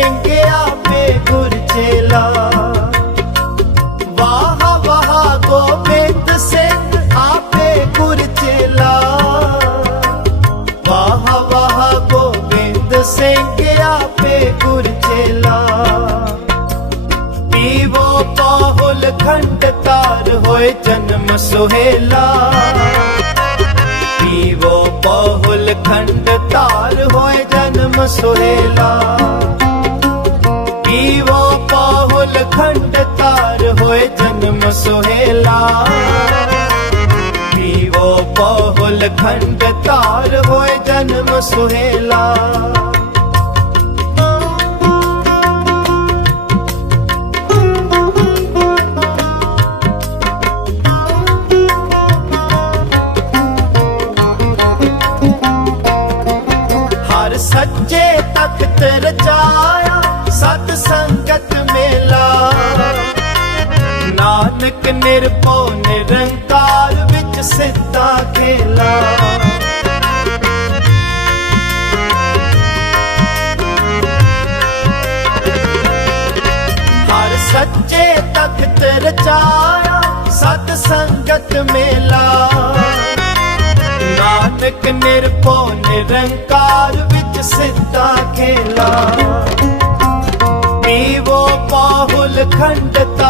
ਗੋਬਿੰਦ ਸਿੰਘ ਆਪੇ ਗੁਰ ਚੇਲਾ ਵਾਹ ਵਾਹ ਗੋਬਿੰਦ ਸਿੰਘ ਆਪੇ ਗੁਰ ਚੇਲਾ ਵਾਹ ਵਾਹ ਗੋਬਿੰਦ ਸਿੰਘ ਆਪੇ ਗੁਰ ਚੇਲਾ ਪੀਵੋ ਪਾਹੁਲ ਖੰਡ ਤਾਰ ਹੋਏ ਜਨਮ ਸੁਹੇਲਾ ਪੀਵੋ ਪਾਹੁਲ ਖੰਡ ਤਾਰ ਹੋਏ ਜਨਮ ਸੁਹੇਲਾ ਪਾਹੁਲ ਖੰਡ ਤਾਰ ਹੋਏ ਜਨਮ ਸੁਹੇਲਾ। ਪੀਵੋ ਪਾਹੁਲ ਖੰਡ ਤਾਰ ਹੋਏ ਜਨਮ ਸੁਹੇਲਾ। ਹਰ ਸੱਚੇ ਤਖਤ ਰਚਾਇਆ, ਸਤ ਨਾਨਕ ਨਿਰਭਉ ਨਿਰੰਕਾਰ ਵਿੱਚ ਸਿੱਧਾ ਖੇਲਾ ਹਰ ਸੱਚੇ ਤਖਤ ਰਚਾਇਆ ਸਤ ਸੰਗਤ ਮੇਲਾ। ਨਾਨਕ ਨਿਰਭਉ ਨਿਰੰਕਾਰ ਵਿੱਚ ਸਿੱਧਾ ਖੇਲਾ ਪੀਵੋ ਪਾਹੁਲ ਖੰਡਤਾ